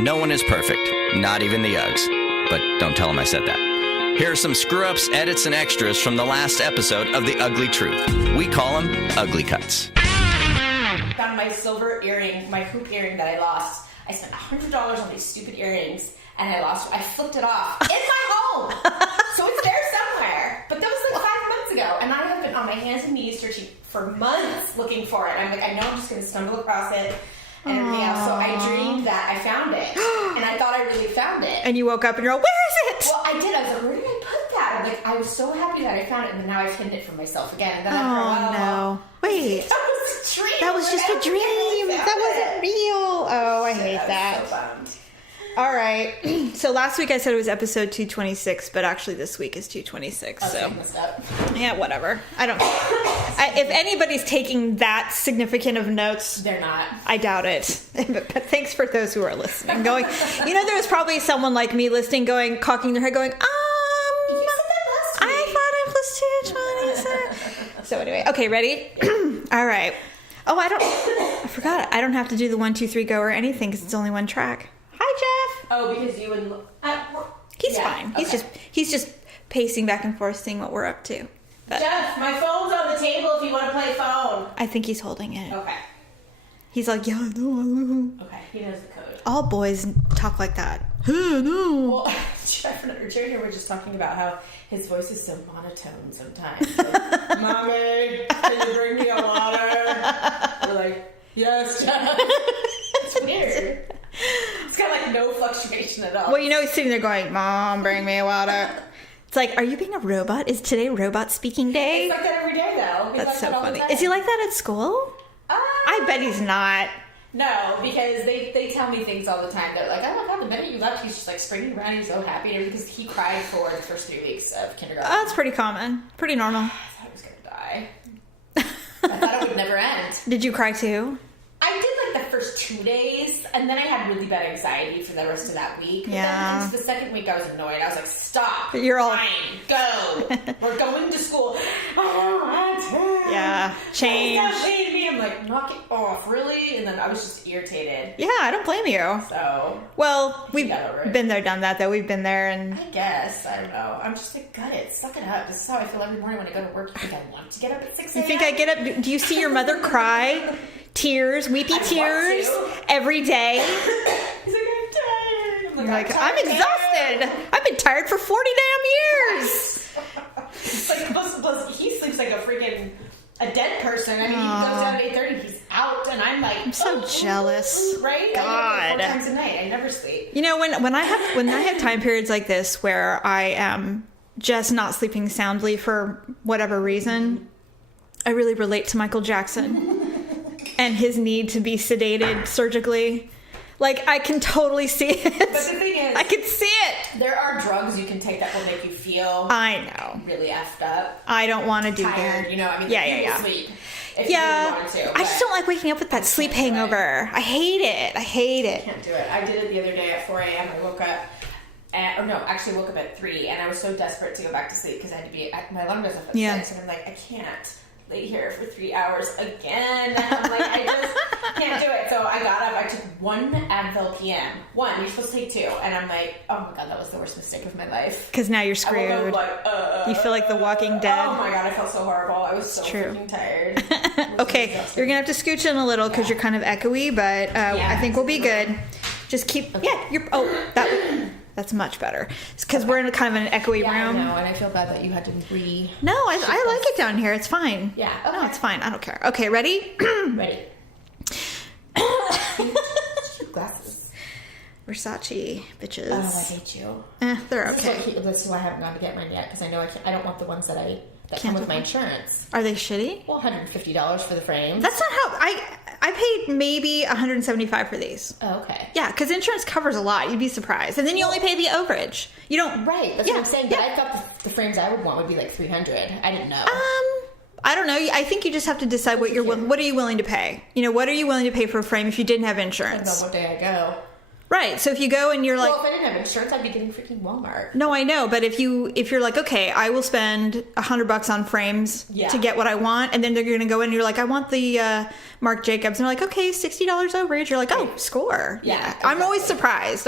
No one is perfect, not even the Uggs. But don't tell them I said that. Here are some screw-ups, edits, and extras from the last episode of The Ugly Truth. We call them Ugly Cuts. Found my silver earring, my hoop earring that I lost. I spent $100 on these stupid earrings, and I flipped it off in my home. So it's there somewhere. But that was like 5 months ago, and I have been on my hands and knees searching for months looking for it. I'm like, I know I'm just going to stumble across it and everything else. So I dreamed that I found it, and I thought I really found it. And you woke up and you're like, where is it? Well, I did. I was like, where did I put that? I'm like, I was so happy that I found it, and then now I've hidden it from myself again. And then after a while, no. Wait. That was a dream. That was just a dream. That wasn't real. Oh, I hate that. So bummed. All right. So last week I said it was episode 226, but actually this week is 226. So yeah, whatever. I don't. If anybody's taking that significant of notes, they're not. I doubt it. But thanks for those who are listening. Going, there's probably someone like me listening, going, cocking their head, going, You said that last week. I thought it was 226. So anyway, okay, ready? All right. Oh, I forgot. I don't have to do the 1, 2, 3 go or anything because it's only one track. Hi, Jeff. Oh, because you would. He's fine. Okay. He's just pacing back and forth, seeing what we're up to. But Jeff, my phone's on the table. If you want to play phone. I think he's holding it. Okay. He's like, yeah, no. Okay, he knows the code. All boys talk like that. No. Well, Jeff and Junior were just talking about how his voice is so monotone sometimes. Like, Mommy, can you bring me a water? We're like, yes, Jeff. It's weird. It's got like no fluctuation at all. Well, he's sitting there going, Mom, bring me a water. It's like, are you being a robot? Is today robot speaking day? He's like that every day, though. That's so funny. Is he like that at school? I bet he's not. No, because they tell me things all the time. They're like, oh my god, the minute you left, he's just like springing around. He's so happy because he cried for the first 3 weeks of kindergarten. Oh, that's pretty common. Pretty normal. I thought I was going to die. I thought it would never end. Did you cry too? I did like the first 2 days, and then I had really bad anxiety for the rest of that week. Yeah. But then the second week I was annoyed. I was like, stop. You're all fine. Go. We're going to school. I don't want to. Yeah. Change. Stop hating me. I'm like, knock it off, really? And then I was just irritated. Yeah, I don't blame you. So. Well, we've been there, done that, though. We've been there, and I guess. I don't know. I'm just like, gut it. Suck it up. This is how I feel every morning when I go to work. You think I want to get up at 6 a.m.? You think I get up? Do you see your mother cry? Tears, weepy tears every day. He's like, I'm tired. I'm like, I'm exhausted. I've been tired for 40 damn years. It's like, plus, he sleeps like a freaking a dead person. I mean, he goes down at 8:30, he's out, and I'm like, I'm so jealous. Right? God. I do it 4 times a night. I never sleep. When I have time periods like this where I am just not sleeping soundly for whatever reason, I really relate to Michael Jackson. And his need to be sedated surgically. Like, I can totally see it. But the thing is, I can see it. There are drugs you can take that will make you feel I know. really effed up. I don't want to do tired, that. you know, I mean, Yeah. sleep if you really wanted to. I just don't like waking up with that sleep hangover. I hate it. I can't do it. I did it the other day at 4 a.m. I woke up. I woke up at 3, and I was so desperate to go back to sleep because I had to be my alarm goes off at 6, and I'm like, I can't lay here for 3 hours again. I'm like, I just can't do it. So I got up. I took 1 Advil PM. 1. You're supposed to take 2. And I'm like, oh my god, that was the worst mistake of my life. Because now you're screwed. I woke up like, you feel like The Walking Dead. Oh my god, I felt so horrible. I was so freaking tired. Okay, you're gonna have to scooch in a little because you're kind of echoey, but I think we'll be good. Just keep. Okay. Yeah, you're. That's much better. It's because we're in a kind of an echoey room. I know, and I feel bad that you had to No, I like it down here. It's fine. Yeah. Okay. No, it's fine. I don't care. Okay, ready? Ready. Glasses. Versace, bitches. Oh, I hate you. They're okay. This is why I haven't gone to get mine yet, because I know I don't want the ones that come with my insurance. Are they shitty? Well, $150 for the frame. That's not how I paid maybe $175 for these. Oh, okay. Yeah, because insurance covers a lot. You'd be surprised, and then you only pay the overage. You don't. Right. That's what I'm saying. But I thought the frames I would want would be like $300. I didn't know. I don't know. I think you just have to decide what are you willing to pay. What are you willing to pay for a frame if you didn't have insurance? I don't know what day I go. Right. So if you go and you're like, well, if I didn't have insurance, I'd be getting freaking Walmart. no, I know, but if you're like, okay, I will spend $100 on frames to get what I want, and then they're going to go in and you're like, I want the Marc Jacobs, and they're like, okay, $60 overage. You're like, oh, score. Yeah. Exactly. I'm always surprised.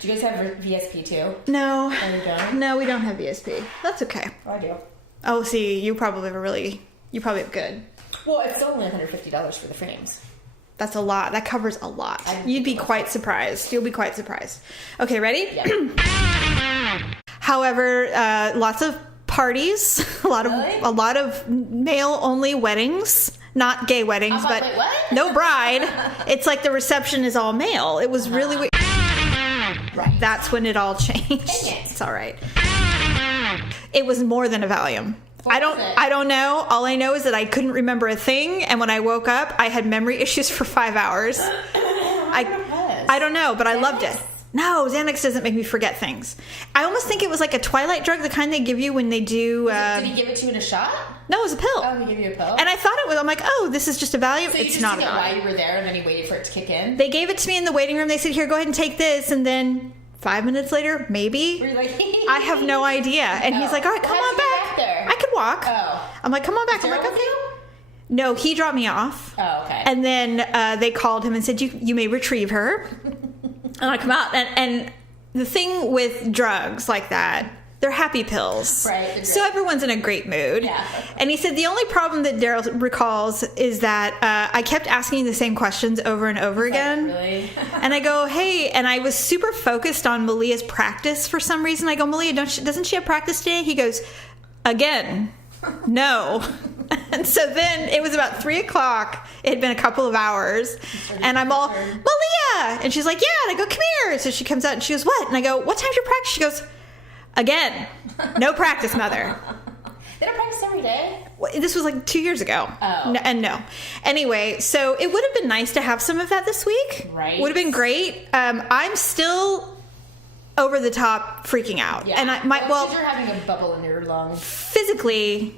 Do you guys have VSP too? No. Oh, you don't? No, we don't have VSP. That's okay. Oh, I do. Oh, see, you probably have good. Well, it's only $150 for the frames. That's a lot. That covers a lot. You'd be quite surprised. You'll be quite surprised. Okay, ready? Yeah. However, lots of parties, a lot of male-only weddings, not gay weddings, but wait, what? no bride. It's like the reception is all male. It was really weird. Right. That's when it all changed. It's all right. It was more than a Valium. I don't know. All I know is that I couldn't remember a thing, and when I woke up, I had memory issues for 5 hours. I don't know, but I loved it. No, Xanax doesn't make me forget things. I almost think it was like a twilight drug, the kind they give you when they do... Did he give it to you in a shot? No, it was a pill. Oh, he gave you a pill? And I thought it was... I'm like, oh, this is just a Valium. So it's not a Valium. why you were there, and then he waited for it to kick in? They gave it to me in the waiting room. They said, here, go ahead and take this, and then... 5 minutes later, maybe. Were you like, I have no idea. And he's like, all right, come on back. There? I can walk. Oh. I'm like, come on back. I'm like, Gerald okay. you? No, he dropped me off. Oh, okay. And then they called him and said, you may retrieve her. And I come out. And the thing with drugs like that, they're happy pills. Right. So everyone's in a great mood. Yeah. And he said the only problem that Daryl recalls is that I kept asking the same questions over and over again. Really? And I go, hey, and I was super focused on Malia's practice for some reason. I go, Malia, doesn't she have practice today? He goes, again, no. And so then it was about 3:00. It had been a couple of hours. And I'm all, Malia! And she's like, yeah. And I go, come here. So she comes out and she goes, what? And I go, what time's your practice? She goes, again, no practice, mother. They don't practice every day? This was like 2 years ago. Oh. No. Anyway, so it would have been nice to have some of that this week. Right. Would have been great. I'm still over the top freaking out. Yeah. And because you're having a bubble in your lungs. Physically,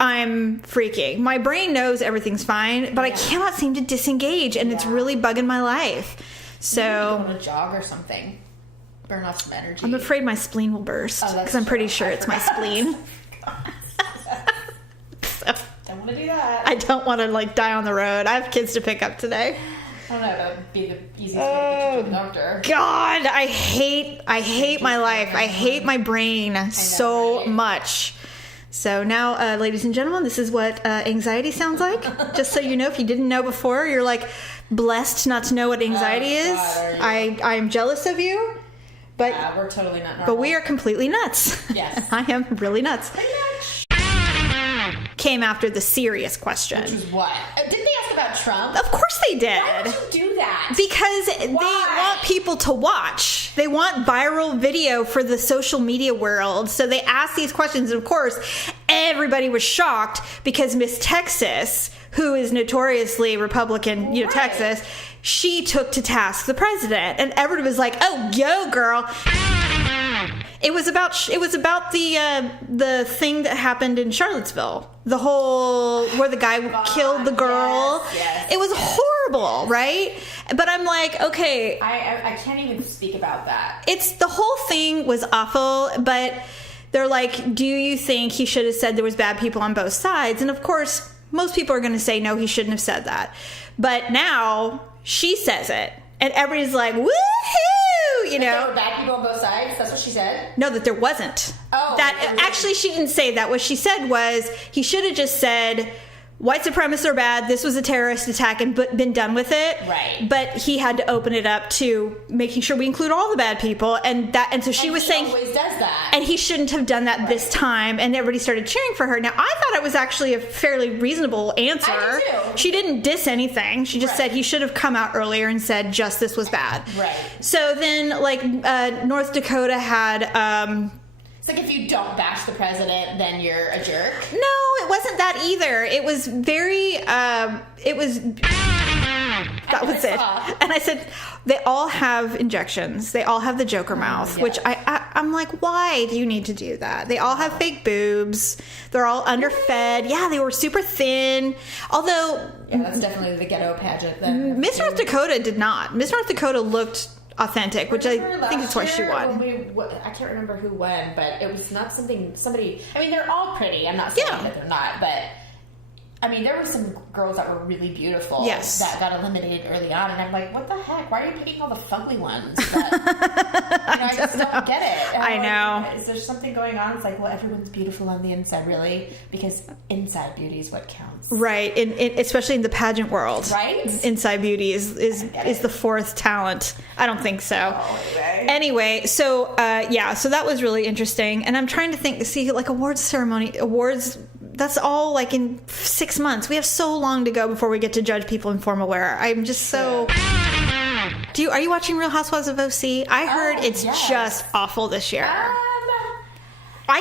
I'm freaking. My brain knows everything's fine, but I cannot seem to disengage, and it's really bugging my life. So You go on a jog or something. Burn off some energy. I'm afraid my spleen will burst because I'm pretty sure it's my spleen. So, Don't want to do that. I don't want to die on the road. I have kids to pick up today. I don't know. That would be the easiest way to get to the doctor. God, I hate my life. I hate my brain so much. So now, ladies and gentlemen, this is what anxiety sounds like. Just so you know, if you didn't know before, you're blessed not to know what anxiety is. God, I am jealous of you. But we're totally not normal. But we are completely nuts. Yes. I am really nuts. Pretty much. Came after the serious question. Which is what? Didn't they ask about Trump? Of course they did. Why would you do that? Because they want people to watch. They want viral video for the social media world. So they ask these questions. And of course, everybody was shocked because Miss Texas, who is notoriously Republican, Texas, she took to task the president. And everybody was like, oh, go, girl. It was about the thing that happened in Charlottesville. The whole where the guy killed the girl. Yes, it was horrible, right? But I'm like, okay, I can't even speak about that. It's the whole thing was awful, but they're like, do you think he should have said there was bad people on both sides? And of course, most people are going to say no, he shouldn't have said that. But now she says it, and everybody's like, woohoo! There were bad people on both sides? That's what she said? No, that there wasn't. Oh. Actually, she didn't say that. What she said was he should have just said, white supremacists are bad, this was a terrorist attack, and been done with it. Right. But he had to open it up to making sure we include all the bad people. And so she was saying... he always does that. And he shouldn't have done that this time. And everybody started cheering for her. Now, I thought it was actually a fairly reasonable answer. I did too. She didn't diss anything. She just said he should have come out earlier and said justice was bad. Right. So then, North Dakota had... It's like if you don't bash the president, then you're a jerk. No, it wasn't that either. It was very, that was it. And I said, they all have injections. They all have the Joker mouth, which I'm like, why do you need to do that? They all have fake boobs. They're all underfed. Yeah, they were super thin. Although... Yeah, that's definitely the ghetto pageant then. Miss North Dakota did not. Miss North Dakota looked authentic, which I Remember think is why she last won. year when I can't remember who won, but it was not somebody. I mean, they're all pretty. I'm not saying that they're not, but I mean, there were some girls that were really beautiful that got eliminated early on, and I'm like, what the heck? Why are you picking all the fugly ones? I just don't get it. I know. Is there something going on? It's like, well, everyone's beautiful on the inside, really, because inside beauty is what counts. Right, especially in the pageant world. Right? Inside beauty is the fourth talent. I don't think so. Oh, anyway, so so that was really interesting, and I'm trying to see like awards, that's all like in 6 months. We have so long to go before we get to judge people in formal wear. I'm just so... Are you watching Real Housewives of OC? I heard it's just awful this year. I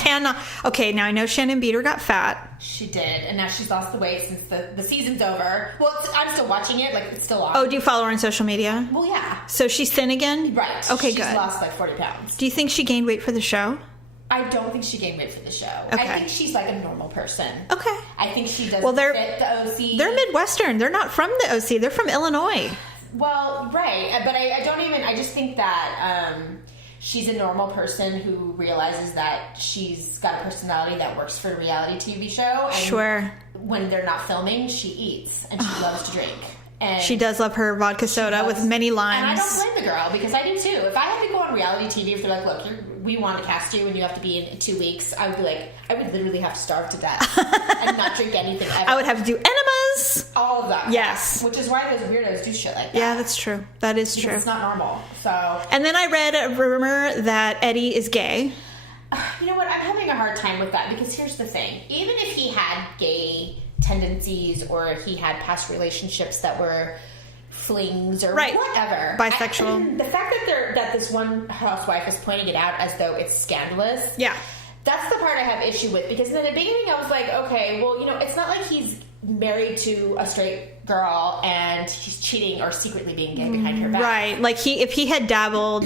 cannot. Okay, now I know Shannon Beater got fat. She did, and now she's lost the weight since the season's over. Well, I'm still watching it, like it's still on. Oh, do you follow her on social media? Well, yeah. So she's thin again? Right. Okay, she's good. Lost like 40 pounds. Do you think she gained weight for the show? I don't think she gained weight for the show. Okay. I think she's like a normal person. Okay. I think she doesn't fit the OC. They're Midwestern. They're not from the OC. They're from Illinois. Well, right. But I just think that she's a normal person who realizes that she's got a personality that works for a reality TV show. And sure. When they're not filming, she eats and she loves to drink. And she does love her vodka soda with many limes. And I don't blame the girl because I do too. If I had to go on reality TV, if they're like, look, we want to cast you and you have to be in 2 weeks, I would be like, I would literally have to starve to death and not drink anything ever. I would have to do enemas. All of that. Yes. Which is why those weirdos do shit like that. Yeah, that's true. That is true. It's not normal. So. And then I read a rumor that Eddie is gay. You know what? I'm having a hard time with that because here's the thing. Even if he had gay tendencies or he had past relationships that were flings or whatever, bisexual, the fact that this one housewife is pointing it out as though it's scandalous, that's the part I have issue with, because in the beginning I was like, okay, well, it's not like he's married to a straight girl and he's cheating or secretly being gay behind her back, right? Like if he had dabbled.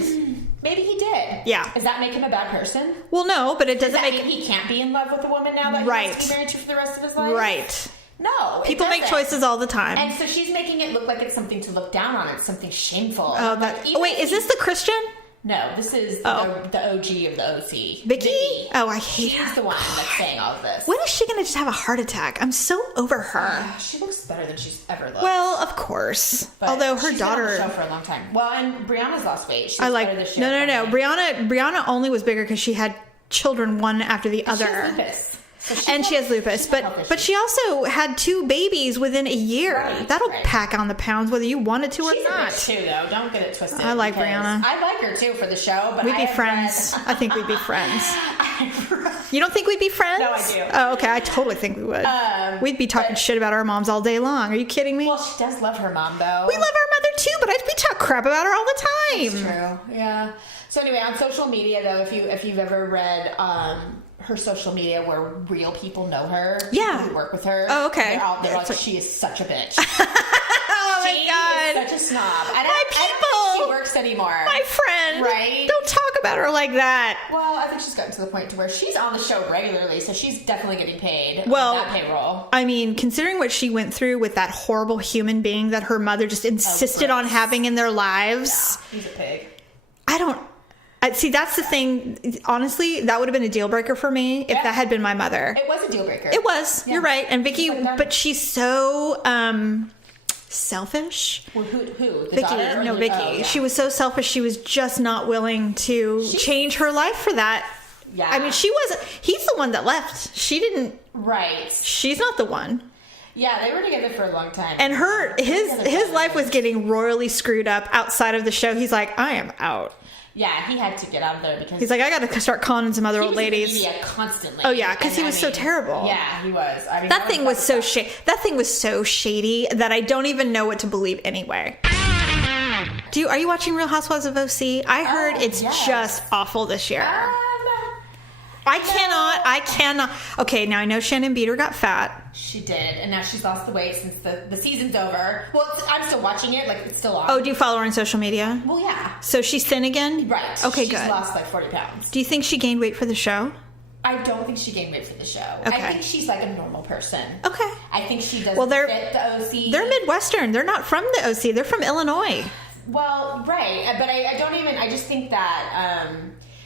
Maybe he did. Yeah. Does that make him a bad person? Well, no, but it doesn't Does that make... mean he can't be in love with a woman now that he wants to be married to for the rest of his life? Right. No. People make choices all the time. And so she's making it look like it's something to look down on. It's something shameful. Oh, wait, is this the Christian? No, this is the OG of the OC. Vicky? Oh, I hate her. She's the one that's saying all of this. When is she going to just have a heart attack? I'm so over her. She looks better than she's ever looked. Well, of course. But although her she's daughter... been on the show for a long time. Well, and Brianna's lost weight. She's I like... better this year. No. Brianna only was bigger because she had children one after the other. She has lupus. And she has lupus, but she also had 2 babies within a year. That'll pack on the pounds whether you wanted to or not. She's a bitch too, though. Don't get it twisted. I like Brianna. I like her too for the show, but we'd be friends. I think we'd be friends. You don't think we'd be friends? No, I do. Oh, okay. I totally think we would. We'd be talking shit about our moms all day long. Are you kidding me? Well, she does love her mom, though. We love our mother too, but we talk crap about her all the time. That's true. Yeah. So anyway, on social media, though, if you've ever read her social media where real people know her, people who work with her. Oh, okay. They're like, she is such a bitch. Oh my God. She's such a snob. My people. I don't think she works anymore. My friend. Right? Don't talk about her like that. Well, I think she's gotten to the point to where she's on the show regularly, so she's definitely getting paid on that payroll. I mean, considering what she went through with that horrible human being that her mother just insisted on having in their lives. Yeah, he's a pig. See, that's the thing. Honestly, that would have been a deal breaker for me if that had been my mother. It was a deal breaker. It was. Yeah. You're right. And Vicky, but she's so selfish. Well, who? The Vicky. daughter? No, Vicky. Oh, yeah. She was so selfish. She was just not willing to change her life for that. Yeah. I mean, she wasn't. He's the one that left. She didn't. Right. She's not the one. Yeah, they were together for a long time. And his life was getting royally screwed up outside of the show. He's like, I am out. Yeah, he had to get out of there because... He's like, I got to start conning some other old ladies. He was in the media constantly. Oh, yeah, because he was so terrible. Yeah, he was. I mean, that thing was so shady that I don't even know what to believe anyway. Are you watching Real Housewives of OC? I heard it's just awful this year. I cannot. Okay, now I know Shannon Beater got fat. She did, and now she's lost the weight since the season's over. Well, I'm still watching it, like it's still on. Oh, do you follow her on social media? Well, yeah. So she's thin again? Right. Okay, she's good. She's lost like 40 pounds. Do you think she gained weight for the show? I don't think she gained weight for the show. Okay. I think she's like a normal person. Okay. I think she doesn't fit the OC. They're Midwestern. They're not from the OC. They're from Illinois. Well, right. But I just think that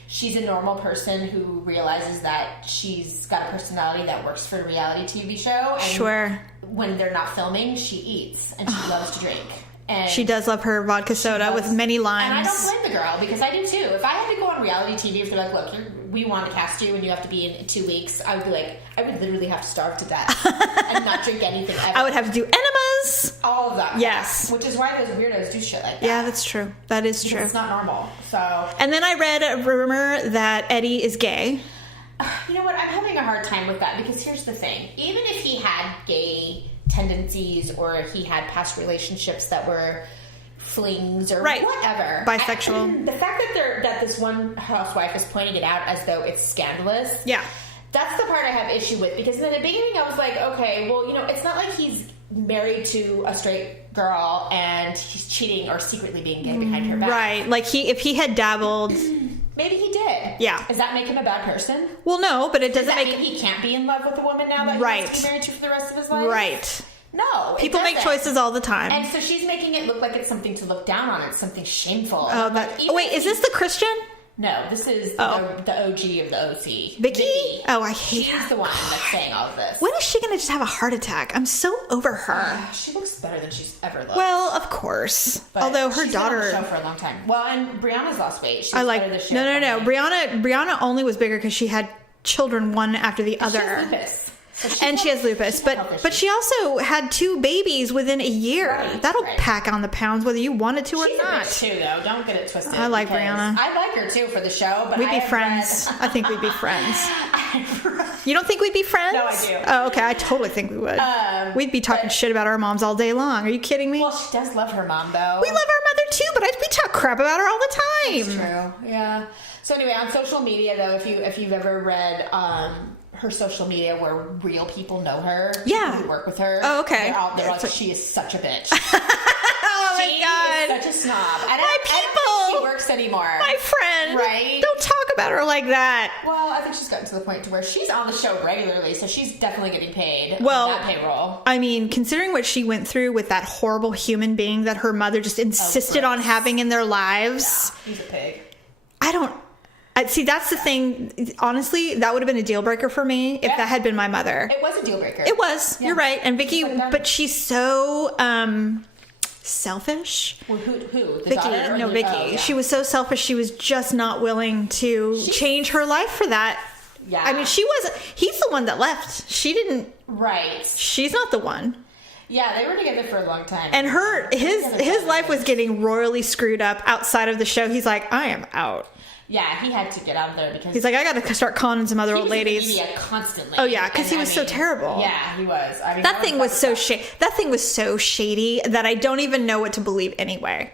she's a normal person who realizes that she's got a personality that works for a reality TV show. And Sure. when they're not filming, she eats and she loves to drink. And She does love her vodka soda with many limes. And I don't blame the girl, because I do too. If I had to go on reality TV, if they're like, look, we want to cast you and you have to be in 2 weeks, I would be like, I would literally have to starve to death and not drink anything ever. I would have to do enemas. All of that. Yes. Which is why those weirdos do shit like that. Yeah, that's true. That is Because true. it's not normal. So, And then I read a rumor that Eddie is gay. you know what? I'm having a hard time with that, because here's the thing. Even if he had gay tendencies or he had past relationships that were flings or Right. whatever. Bisexual. The fact that this one housewife is pointing it out as though it's scandalous. Yeah. That's the part I have issue with, because in the beginning I was like, okay, well, it's not like he's married to a straight girl and he's cheating or secretly being gay behind her back. Right. Like if he had dabbled. Maybe he did. Yeah. Does that make him a bad person? Well, no, but it Does doesn't that make mean he can't be in love with a woman now that Right. he wants to be married to for the rest of his life? Right. No. People make doesn't. choices all the time. And so she's making it look like it's something to look down on. It's something shameful. Oh, wait, is this the Christian? No, this is the OG of the OC. Vicky? Oh, I hate her. She's the one that's saying all of this. When is she going to just have a heart attack? I'm so over her. She looks better than she's ever looked. Well, of course. But Although her she's daughter. been on the show for a long time. Well, and Brianna's lost weight. She's I like. better this year. No. Brianna only was bigger because she had children one after the other. She has lupus. And she has lupus, but she also had 2 babies within a year. Right, That'll right. pack on the pounds whether you wanted to or She's a not. bitch too, though. Don't get it twisted. I like because Brianna. I like her too for the show, but We'd I be have friends. read- I think we'd be friends. You don't think we'd be friends? No, I do. Oh, okay. I totally think we would. We'd be talking shit about our moms all day long. Are you kidding me? Well, she does love her mom, though. We love our mother too, but we talk crap about her all the time. True. Yeah. So anyway, on social media, though, if you've ever read her social media where real people know her, Yeah. people who work with her. Oh, okay. They're like, So- she is such a bitch. Oh my She god. is such a snob. I My don't think people. she works anymore. My friend. Right? Don't talk about her like that. Well, I think she's gotten to the point to where she's on the show regularly, so she's definitely getting paid Well, on that payroll. I mean, considering what she went through with that horrible human being that her mother just insisted on having in their lives. He's a pig. See, that's the thing. Honestly, that would have been a deal breaker for me if that had been my mother. It was a deal breaker. It was. Yeah. You're right. And Vicky, Just put it down. but she's so selfish. Well, who? The Vicky, daughter or no, the- Vicky. oh, yeah. She was so selfish. She was just not willing to change her life for that. Yeah. I mean, she wasn't. He's the one that left. She didn't. Right. She's not the one. Yeah, they were together for a long time. And his life was getting royally screwed up outside of the show. He's like, I am out. Yeah, he had to get out of there because He's like, I got to start conning some other he old was in the ladies. media constantly. Oh yeah, because And he was so terrible. Yeah, he was. I mean, That thing was so shady. That thing was so shady that I don't even know what to believe anyway.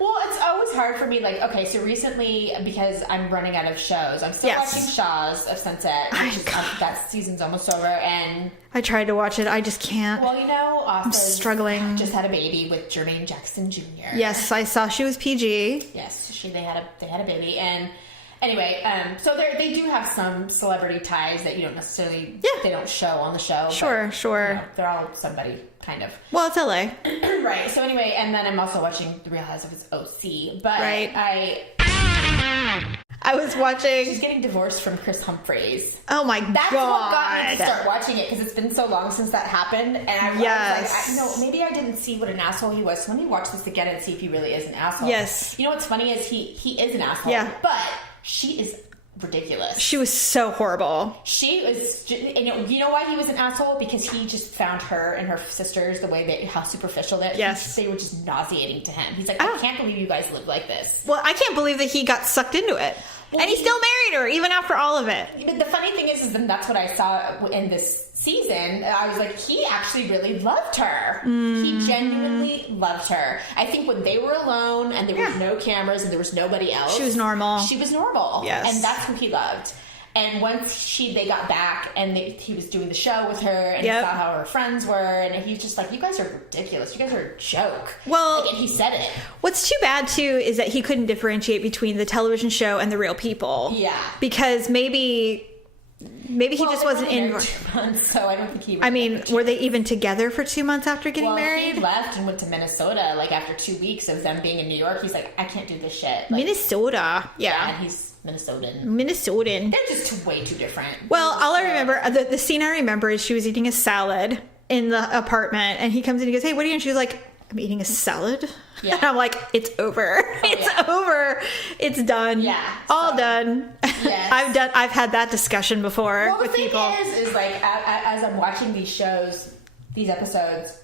Well, it's always hard for me. Like, okay, so recently, because I'm running out of shows, I'm still Yes. watching Shaw's of Sunset. Which is, that season's almost over, and I tried to watch it. I just can't. well, Oz struggling. Just had a baby with Jermaine Jackson Jr. Yes, I saw she was PG. Yes, they had a baby, and anyway, so they do have some celebrity ties that you don't necessarily they don't show on the show. Sure, but, sure. they're all somebody kind of. Well, it's LA. Right. So anyway, and then I'm also watching The Real Housewives of OC, but Right. I was watching. she's getting divorced from Chris Humphries. Oh my That's god! what got me to start watching it, because it's been so long since that happened, and I was like, maybe I didn't see what an asshole he was. So let me watch this again and see if he really is an asshole. Yes. You know what's funny is he is an asshole. Yeah. But she is ridiculous. She was so horrible. She was, you know why he was an asshole? Because he just found her and her sisters how superficial that Yes. they were just nauseating to him. He's like, I can't believe you guys live like this. Well, I can't believe that he got sucked into it, Well, and he still married her even after all of it. But the funny thing is then that's what I saw in this season. I was like, he actually really loved her. He genuinely loved her. I think when they were alone and there was no cameras and there was nobody else, She was normal. She was normal. Yes. And that's who he loved. And once they got back and he was doing the show with her and he saw how her friends were, and he was just like, you guys are ridiculous. You guys are a joke. Well, and he said it. What's too bad too is that he couldn't differentiate between the television show and the real people. Yeah. Because maybe Maybe he just wasn't in. 2 months, so I don't think he. I mean, were they even together for 2 months after getting married? He left and went to Minnesota. Like after 2 weeks of them being in New York, he's like, I can't do this shit. Like, Minnesota, yeah. And he's Minnesotan. Minnesotan. They're just way too different. Well, all I remember, the scene I remember is she was eating a salad in the apartment, and he comes in and he goes, "Hey, what are you?" And she was like, "I'm eating a salad." Yeah. And I'm like, "It's over. It's over. It's done. Yeah, all done." Yes. I've had that discussion before with people. Well, the thing is like as I'm watching these shows, these episodes,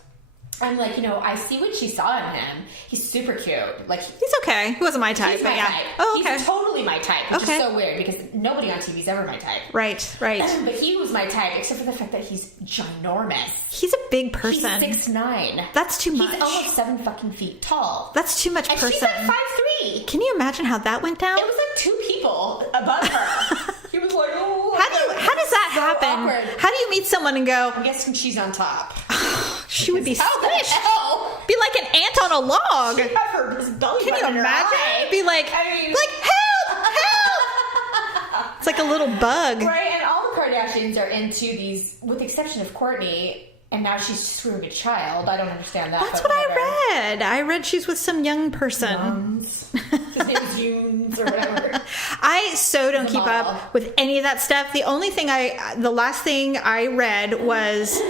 I'm like, I see what she saw in him. He's super cute. Like he's okay. He wasn't my type, he's but my yeah. type. Oh, okay. He's totally my type, which is so weird because nobody on TV is ever my type. Right. But he was my type, except for the fact that he's ginormous. He's a big person. He's 6'9". That's too much. He's almost 7 fucking feet tall. That's too much person. And she's like 5'3". Can you imagine how that went down? It was like 2 people above her. He was like, oh. How does that happen? Awkward. How do you meet someone and go? I'm guessing she's on top. She would be squished. Be like an ant on a log. She'd have her belly Can you button in her imagine? eye. Be like, help! It's like a little bug. Right, and all the Kardashians are into these, with the exception of Kourtney, and now she's screwing a child. I don't understand that. That's what I read. I read she's with some young person. His name is Yunes or whatever. I so don't keep up with any of that stuff. The last thing I read was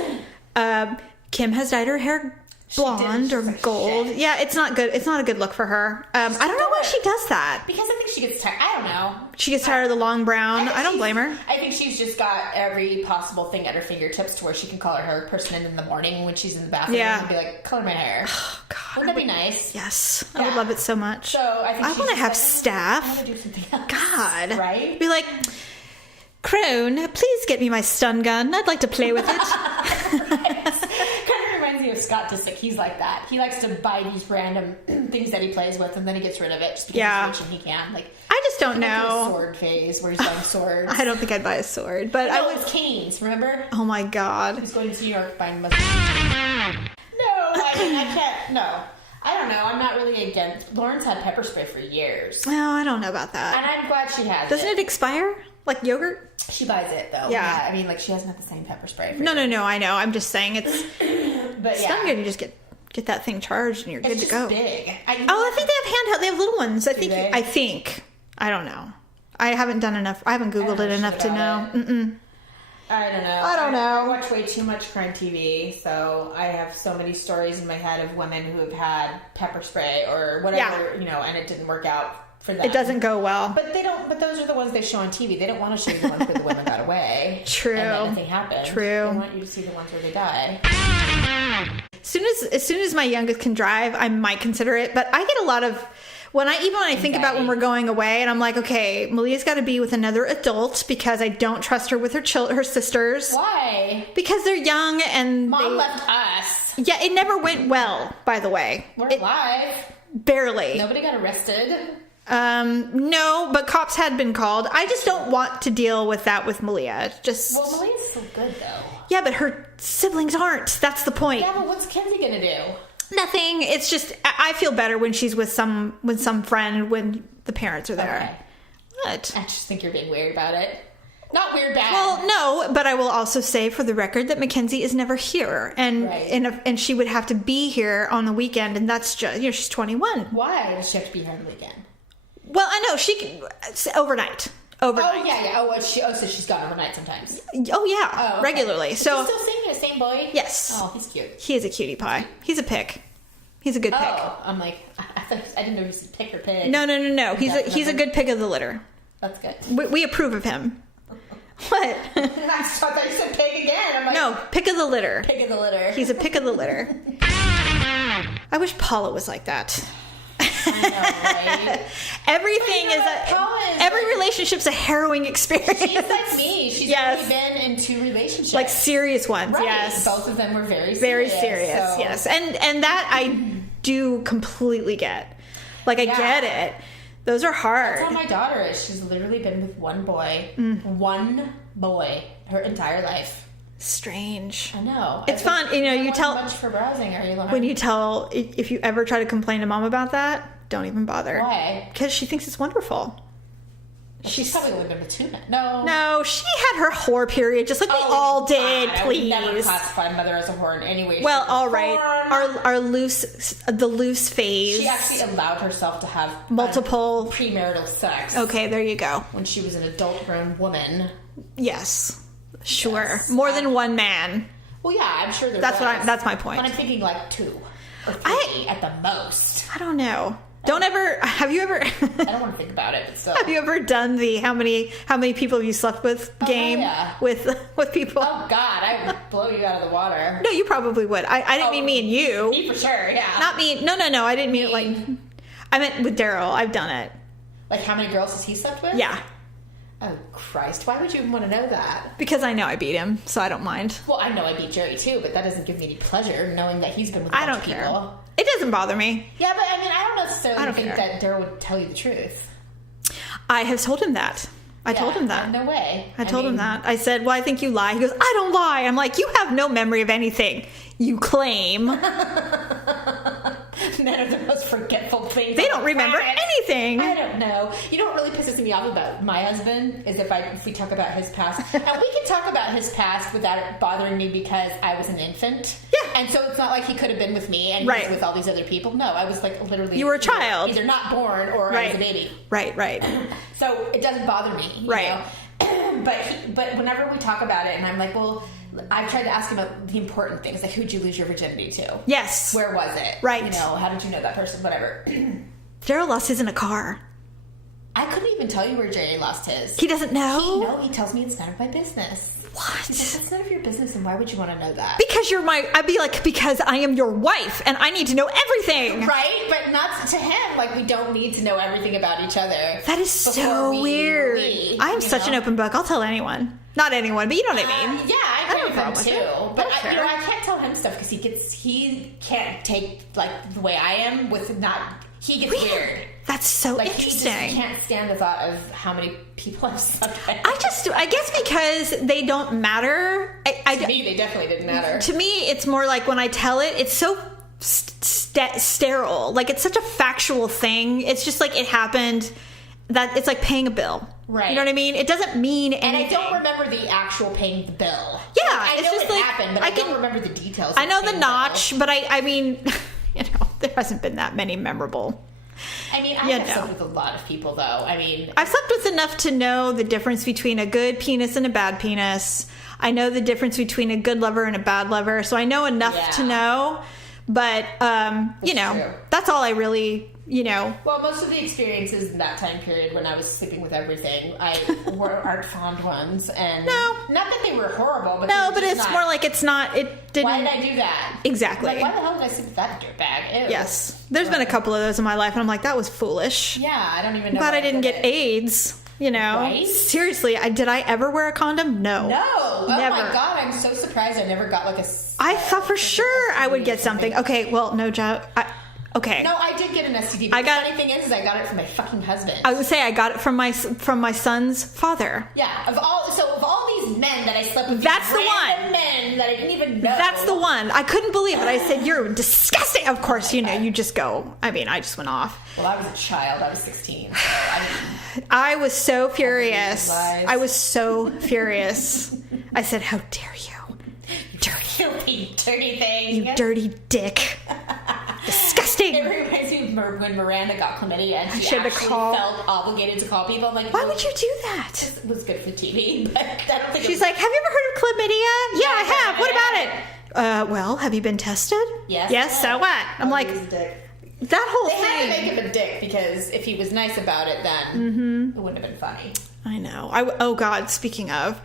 Kim has dyed her hair blonde or gold. Shit. Yeah, it's not good. It's not a good look for her. I don't know why she does that. Because I think she gets tired. I don't know. She gets tired of the long brown. I don't blame her. I think she's just got every possible thing at her fingertips to where she can call her person in the morning when she's in the bathroom and be like, color my hair. Oh, God. Wouldn't that be nice? Yes. I would love it so much. So I think I want to have like, staff. I want to do something else. God. Right? Be like, Crone, please get me my stun gun. I'd like to play with it. Kind of reminds me of Scott Disick. He's like that. He likes to buy these random things that he plays with, and then he gets rid of it just because he's rich and he can. Like, I just don't know. Sword phase where he's buying swords. I don't think I'd buy a sword, but I would. It's canes. Remember? Oh my God. He's going to New York buying mustache. No, I can't. No. I don't know. I'm not really against. Lauren's had pepper spray for years. No, I don't know about that. And I'm glad she has Doesn't it expire? Like yogurt? She buys it, though. Yeah. I mean, like, she hasn't had the same pepper spray. No, I know. I'm just saying it's... But it's not good. You just get that thing charged and you're good to go. It's big. I think they have handheld. They have little ones. I think. I don't know. I haven't done enough. I haven't Googled it enough to know. I don't know. I don't know. I watch way too much crime TV, so I have so many stories in my head of women who have had pepper spray or whatever, and it didn't work out for them. It doesn't go well. But they don't. But those are the ones they show on TV. They don't want to show you the ones where the women got away. True. And then nothing happened. True. They want you to see the ones where they die. As soon as my youngest can drive, I might consider it. But I get a lot of when I think about when we're going away, and I'm like, okay, Malia's got to be with another adult because I don't trust her with her sisters. Why? Because they're young and Mom left us. Yeah, it never went well. By the way, we're alive. Barely. Nobody got arrested. No, but cops had been called. I just don't want to deal with that with Malia. Well, Malia's still good though. Yeah, but her siblings aren't. That's the point. Yeah, but what's Kenzie gonna do? Nothing. It's just I feel better when she's with some friend when the parents are there. Okay. What? I just think you're being weird about it. Not weird bad. Well, no, but I will also say for the record that Mackenzie is never here, and she would have to be here on the weekend, and that's just she's 21. Why does she have to be here on the weekend? Well, I know she can overnight. Oh yeah. So she's gone overnight sometimes. Oh yeah, okay. Regularly. So still seeing the same boy. Yes. Oh, he's cute. He is a cutie pie. He's a pick. He's a good pick. Oh, I'm like I didn't know he was a pick or pig. No. He's a good pick of the litter. That's good. We approve of him. What? I thought you said pig again. I'm like, no, pick of the litter. Pick of the litter. He's a pick of the litter. I wish Paula was like that. I know, right? Everything every relationship's a harrowing experience. She's like me. She's only been in 2 relationships. Like serious ones, right. Yes. Both of them were very serious. Very serious, so. Yes. And that I do completely get. Like, I get it. Those are hard. That's how my daughter is. She's literally been with one boy. One boy. Her entire life. Strange. I know. It's fun. You tell... much for browsing, are you lying? When you tell... If you ever try to complain to Mom about that, don't even bother. Why? Because she thinks it's wonderful. She's probably only been with 2 men. No. No, she had her whore period, just like we all did, please. I would never classify Mother as a whore in any way. Well, all right. The loose phase. She actually allowed herself to have multiple premarital sex. Okay, there you go. When she was an adult grown woman. Yes. Sure. Yes. More than one man. Well, yeah, I'm sure That's my point. But I'm thinking like 2 or 3 at the most. I don't know. Have you ever I don't want to think about it, but still. Have you ever done the how many people have you slept with game with people? Oh God, I would blow you out of the water. No, you probably would. I didn't mean me and you. Me for sure, yeah. Not me. No, I didn't mean it like I meant with Daryl. I've done it. Like how many girls has he slept with? Yeah. Oh Christ, why would you even want to know that? Because I know I beat him, so I don't mind. Well, I know I beat Jerry too, but that doesn't give me any pleasure knowing that he's been with a bunch of people. I don't care. It doesn't bother me. Yeah, but I mean, I don't necessarily think that Daryl would tell you the truth. I have told him that. I told him that. No way. I told him that. I said, well, I think you lie. He goes, I don't lie. I'm like, you have no memory of anything you claim. Men are the most forgetful things. They don't remember anything. I don't know. You know what really pisses me off about my husband is if we talk about his past. And we can talk about his past without it bothering me because I was an infant. Yeah. And so it's not like he could have been with me and he was with all these other people. No, I was like literally. You were a child. Either not born or I was a baby. Right. So it doesn't bother me. You know? But whenever we talk about it and I'm like, well, I've tried to ask him about the important things, like who'd you lose your virginity to? Yes. Where was it? Right. You know, how did you know that person? Whatever. Daryl lost his in a car. I couldn't even tell you where Jerry lost his. He doesn't know? He tells me it's none of my business. What? He's like, that's none of your business, and why would you want to know that? Because I'd be like, because I am your wife, and I need to know everything. Right? But not to him. Like, we don't need to know everything about each other. That is so weird. I'm such an open book. I'll tell anyone. Not anyone, but you know what I mean. Yeah, I agree with him too. But I can't tell him stuff because he can't take like the way I am he gets weird. That's so interesting. He can't stand the thought of how many people I've slept with. I guess because they don't matter. To me, they definitely didn't matter. To me, it's more like when I tell it, it's so sterile. Like it's such a factual thing. It's just like it happened. That it's like paying a bill. Right. You know what I mean? It doesn't mean anything. And I don't remember the actual paying the bill. Yeah. I know it happened, but I don't remember the details. I know the notch, but I mean, there hasn't been that many memorable. I mean, I have slept with a lot of people, though. I mean... I've slept with enough to know the difference between a good penis and a bad penis. I know the difference between a good lover and a bad lover, so I know enough to know. But, that's all I really... Well, most of the experiences in that time period when I was sleeping with everything, aren't fond ones, and not that they were horrible, but it's more like it didn't. Why did I do that? Exactly. Like, why the hell did I sleep with that dirtbag? Ew. Yes, there's been a couple of those in my life, and I'm like, that was foolish. Yeah, I don't even know. Glad I didn't get AIDS. Right? Seriously, did I ever wear a condom? No. No. Never. Oh my God, I'm so surprised I never got like a. I thought for sure I would get something. Okay, well, no joke. Okay. No, I did get an STD. But the funny thing is I got it from my fucking husband. I would say I got it from my son's father. Yeah. Of all these men that I slept with, that's the one. Men that I didn't even know. That's the one. I couldn't believe it. I said, "You're disgusting." Of course, you just go. I mean, I just went off. Well, I was a child. I was 16. So I was so furious. I was so furious. I said, "How dare you, dirty thing, you dirty dick." Disgusting. It reminds me of when Miranda got chlamydia and she actually felt obligated to call people. I'm like, why would you do that? It was good for TV, but I don't think she's like, have you ever heard of chlamydia? Yeah, I have. What about it? Well, have you been tested? Yes. Yes, so what? I'm like, that whole thing. They had to make him a dick because if he was nice about it, then it wouldn't have been funny. I know. Oh, God, speaking of...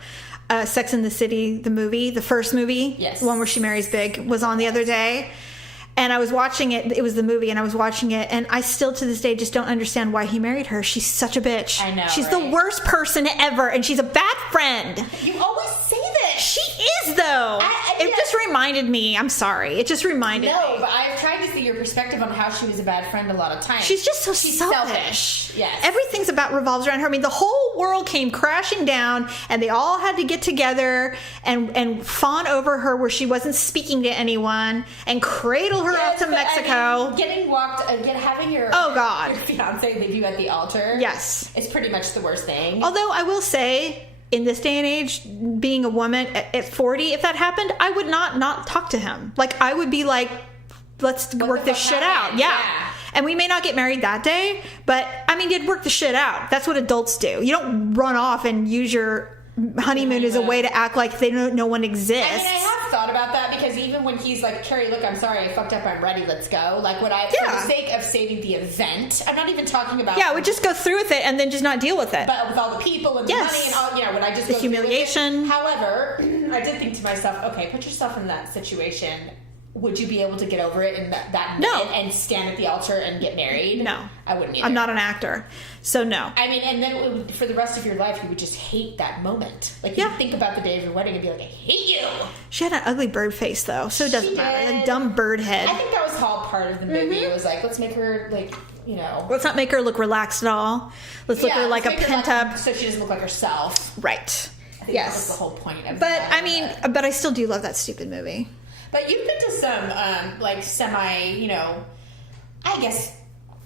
Sex and the City, the movie, the first movie, yes, the one where she marries Big, was on the other day. And I was watching it. It was the movie, and I was watching it. And I still, to this day, just don't understand why he married her. She's such a bitch. I know, she's the worst person ever, and she's a bad friend. You always say this. She is, though. though. It yeah. just reminded me. I'm sorry. It just reminded me. No, but I've tried to see your perspective on how she was a bad friend a lot of times. She's just so selfish. Yes. Everything's revolves around her. I mean, the whole world came crashing down, and they all had to get together and fawn over her where she wasn't speaking to anyone, and cradle her off to Mexico. I mean, having your your fiance leave you at the altar. Yes, is pretty much the worst thing. Although I will say, in this day and age, being a woman at 40, if that happened, I would not talk to him. Like, I would be like, let's work this shit out. Yeah. And we may not get married that day, but I mean, you'd work the shit out. That's what adults do. You don't run off and use your honeymoon as a way to act like no one exists. I mean, I have thought about that, because even when he's like, Carrie, look, I'm sorry, I fucked up, I'm ready, let's go. Like, for the sake of saving the event, I'm not even talking about... Yeah, we just go through with it and then just not deal with it. But with all the people and the money and all, when I just the humiliation. However, I did think to myself, okay, put yourself in that situation. Would you be able to get over it in that minute and stand at the altar and get married? No. I wouldn't either. I'm not an actor, so no. I mean, and then for the rest of your life, you would just hate that moment. Like, you think about the day of your wedding and be like, I hate you! She had an ugly bird face, though, so it doesn't matter. A dumb bird head. I think that was all part of the movie. It was like, let's make her, like, Let's not make her look relaxed at all. Let's look her like a pent-up... So she doesn't look like herself. Right. I think that was the whole point of it. But, but I still do love that stupid movie. But you've been to some, semi, I guess,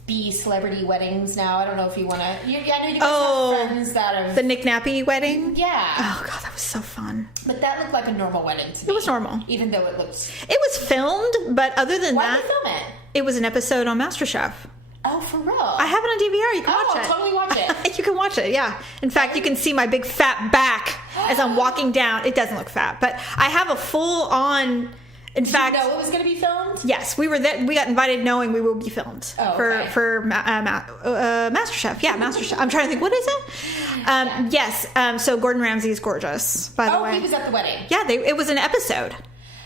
B-celebrity weddings now. I don't know if you want to... I know you guys have friends that have... The Nick Nappy wedding? Yeah. Oh, God, that was so fun. But that looked like a normal wedding to me. It was normal. Even though it looked... It was filmed, but other than Why that... did they film it? It was an episode on MasterChef. Oh, for real? I have it on DVR. You can watch it. Oh, totally watch it. You can watch it, yeah. In fact, you can see my big fat back as I'm walking down. It doesn't look fat, but I have a full-on... In fact, you know it was going to be filmed? Yes, we were there. We got invited knowing we will be filmed for MasterChef. Yeah, MasterChef. I'm trying to think, what is it? Yes. So Gordon Ramsay is gorgeous, by the way. Oh, he was at the wedding. Yeah, it was an episode.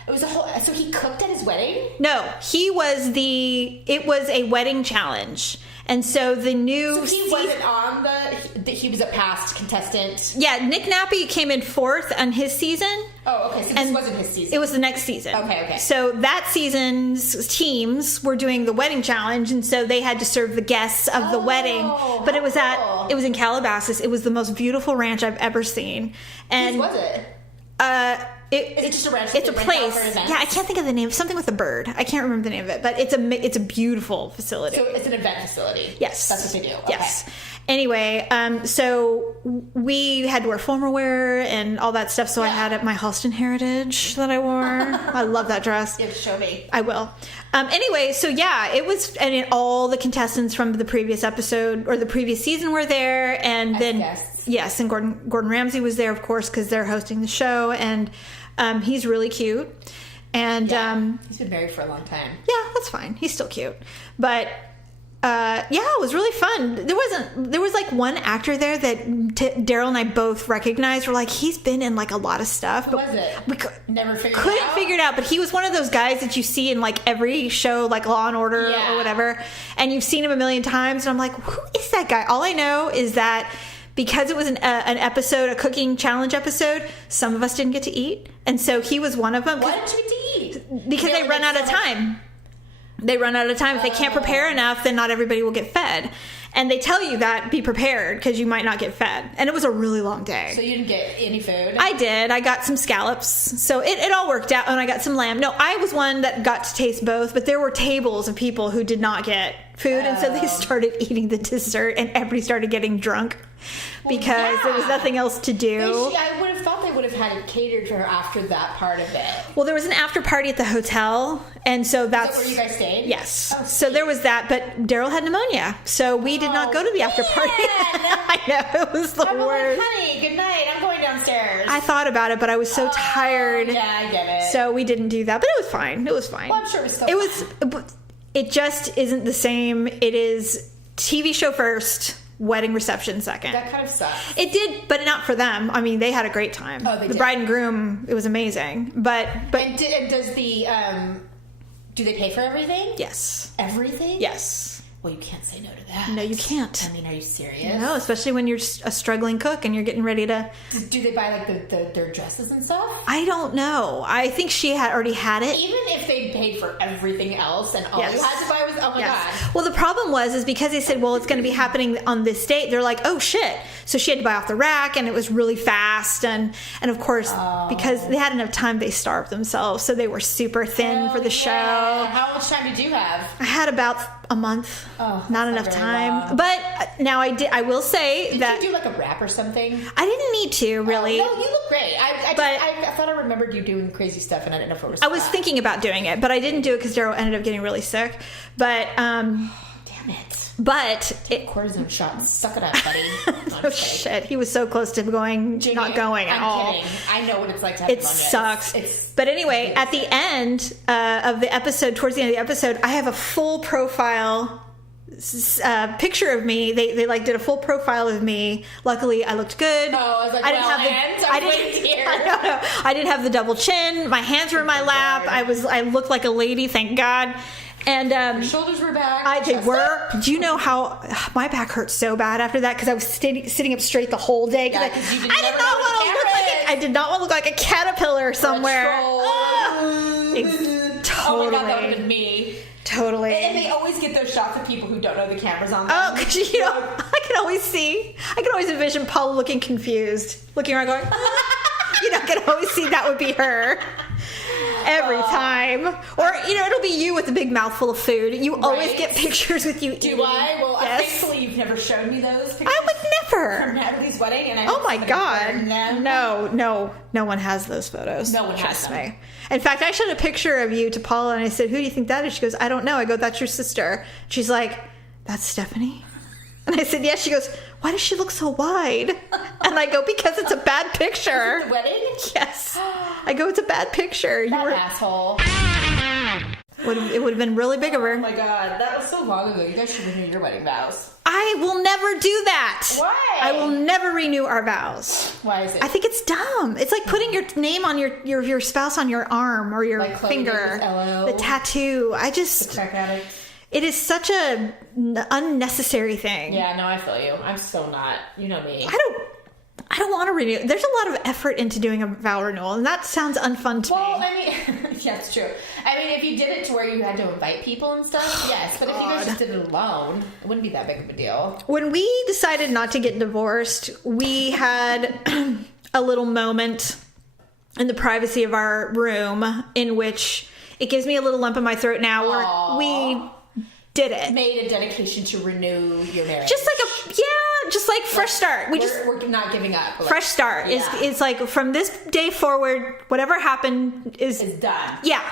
It was a whole. So he cooked at his wedding? No, it was a wedding challenge. And so the new... So he wasn't on he was a past contestant? Yeah, Nick Nappy came in 4th on his season. Oh, okay, so this wasn't his season. It was the next season. Okay. So that season's teams were doing the wedding challenge, and so they had to serve the guests of the wedding. But it was in Calabasas. It was the most beautiful ranch I've ever seen. And was it? Is it just a ranch? It's a place. Yeah, I can't think of the name. Something with a bird. I can't remember the name of it, but it's a beautiful facility. So it's an event facility. Yes, that's what they do. Okay. Yes. Anyway, so we had to wear formal wear and all that stuff. So I had my Halston Heritage that I wore. I love that dress. You have to show me. I will. Anyway, so yeah, it was, and all the contestants from the previous episode or the previous season were there, and then yes, and Gordon Ramsay was there, of course, because they're hosting the show, and he's really cute, and he's been married for a long time. Yeah, that's fine. He's still cute, but. It was really fun. There was like one actor there that Daryl and I both recognized. We're like, he's been in like a lot of stuff. Who was it? We couldn't figure it out, but he was one of those guys that you see in like every show, like Law and Order or whatever, and you've seen him a million times, and I'm like, who is that guy? All I know is that because it was an episode, a cooking challenge episode, some of us didn't get to eat, and so he was one of them. Why didn't you get to eat? Because they run out of time. They run out of time. If they can't prepare enough, then not everybody will get fed. And they tell you that, be prepared, because you might not get fed. And it was a really long day. So you didn't get any food? I did. I got some scallops. So it all worked out. And I got some lamb. No, I was one that got to taste both. But there were tables of people who did not get food. And so they started eating the dessert. And everybody started getting drunk. Because there was nothing else to do. I would have thought they would have had it catered for her after that part of it. Well, there was an after party at the hotel, and so that's... Is that where you guys stayed? Yes. Oh, so there was that, but Daryl had pneumonia, so we did not go to the after party. I know, it was the worst. Like, honey, good night, I'm going downstairs. I thought about it, but I was so tired. Yeah, I get it. So we didn't do that, but it was fine. It was fine. Well, I'm sure it was still fine. It just isn't the same. It is TV show first, wedding reception second. That kind of sucks. It did, but not for them. I mean, they had a great time. Oh, they did. The bride and groom, it was amazing. But and does the do they pay for everything? Yes. Everything? Yes. Well, you can't say no to that. No, you can't. I mean, are you serious? No, especially when you're a struggling cook and you're getting ready to... Do they buy, like, their dresses and stuff? I don't know. I think she had already had it. Even if they paid for everything else and all you had to buy was... Oh, my God. Well, the problem was because they said, well, it's going to be happening on this date. They're like, oh, shit. So she had to buy off the rack, and it was really fast. And of course, because they had enough time, they starved themselves. So they were super thin for the show. How much time did you have? I had about a month. Oh, not enough time. long. But now I will say that... Did you do like a wrap or something? I didn't need to, really. No, you look great. I thought I remembered you doing crazy stuff, and I didn't know if it was... I was thinking about doing it, but I didn't do it because Daryl ended up getting really sick. But, damn it. But cortisone shot. Suck it up, buddy. Oh, shit. He was so close to not going at all. I'm kidding. I know what it's like to have It sucks. But anyway, at the end of the episode, towards the end of the episode, I have a full profile picture of me. They like did a full profile of me. Luckily, I looked good. Oh, I was like, I didn't have the double chin. My hands were in my lap. I looked like a lady, thank God. And your shoulders were back. They were. Do you know how my back hurt so bad after that? Because I was sitting up straight the whole day. Yeah, I did not want to look like a caterpillar somewhere. Totally. Oh my God, that would have been me. Totally. And they always get those shots of people who don't know the camera's on them. Oh, because I can always envision Paula looking confused, looking around, going, I can always see that would be her. Every time. Or, it'll be you with a big mouthful of food. You always get pictures with you eating. Do I? Well, yes. thankfully you've never showed me those pictures. I would never. From Natalie's wedding. And oh my God. No one has those photos. No one Trust has them. me. In fact, I showed a picture of you to Paula and I said, who do you think that is? She goes, I don't know. I go, that's your sister. She's like, that's Stephanie? And I said, yes. She goes, why does she look so wide? And I go, because it's a bad picture. The wedding? Yes. I go, it's a bad picture. That asshole. It would have been really big of her. Oh my God, that was so long ago. You guys should renew your wedding vows. I will never do that. Why? I will never renew our vows. Why is it? I think it's dumb. It's like putting your name on your spouse on your arm or your finger. The tattoo. The crack addict. It is such a unnecessary thing. Yeah, no, I feel you. I'm so not. You know me. I don't want to renew. There's a lot of effort into doing a vow renewal, and that sounds unfun to me. Well, I mean, yeah, it's true. I mean, if you did it to where you had to invite people and stuff, yes. But if you guys just did it alone, it wouldn't be that big of a deal. When we decided not to get divorced, we had a little moment in the privacy of our room in which it gives me a little lump in my throat now where we did it. Made a dedication to renew your marriage. Just like fresh start. We're not giving up. Fresh start. Yeah. It's like from this day forward, whatever happened is done. Yeah.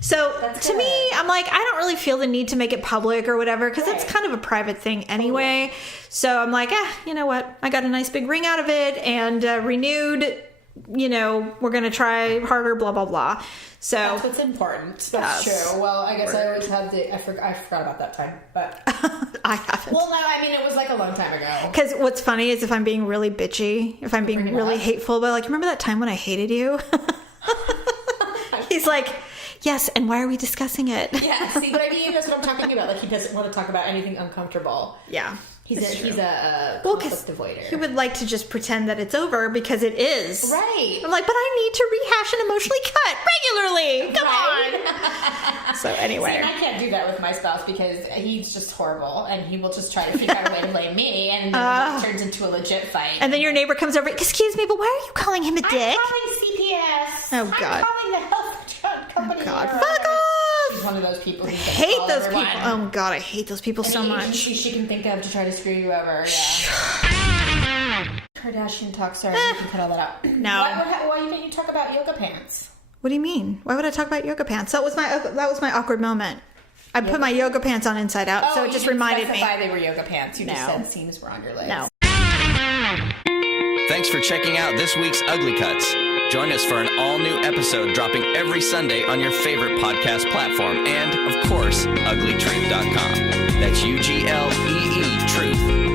So to me, I'm like, I don't really feel the need to make it public or whatever because it's kind of a private thing anyway. Totally. So I'm like, you know what? I got a nice big ring out of it and renewed. We're going to try harder, blah, blah, blah. So that's what's important. That's true. Well, I guess I always have I forgot about that time, but I haven't. Well, no, I mean, it was like a long time ago. Because what's funny is if I'm being really bitchy, if I'm being really hateful, but like, remember that time when I hated you? He's like, yes, and why are we discussing it? Yeah, see, but I mean, that's what I'm talking about. Like, he doesn't want to talk about anything uncomfortable. Yeah. He's a conflict avoider. He would like to just pretend that it's over because it is. Right. I'm like, but I need to rehash and emotionally cut regularly. Come on. So anyway. See, I can't do that with my spouse because he's just horrible and he will just try to figure out a way to blame me and then it turns into a legit fight. And then your neighbor comes over, excuse me, but why are you calling him a dick? I'm calling CPS. Oh, God. I'm calling the health insurance company. Oh, God. Fuck off. She's one of those people who hate those people. Oh, God, I hate those people so much. She can think of to try to screw you over. Yeah. Kardashian talk. Sorry, you can cut all that out. No. Why didn't you talk about yoga pants? What do you mean? Why would I talk about yoga pants? That was my awkward moment. I put my yoga pants on inside out, so it just reminded me. They were yoga pants. You just said seams were on your legs. No. Thanks for checking out this week's Ugly Cuts. Join us for an all-new episode dropping every Sunday on your favorite podcast platform and, of course, uglytruth.com. That's UGLEE Truth.